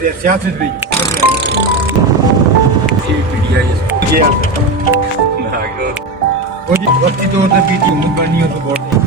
सियासत भी मीडिया ये वक्ती तौर पर पीटी उम्मीद बननी हो तो वोट दें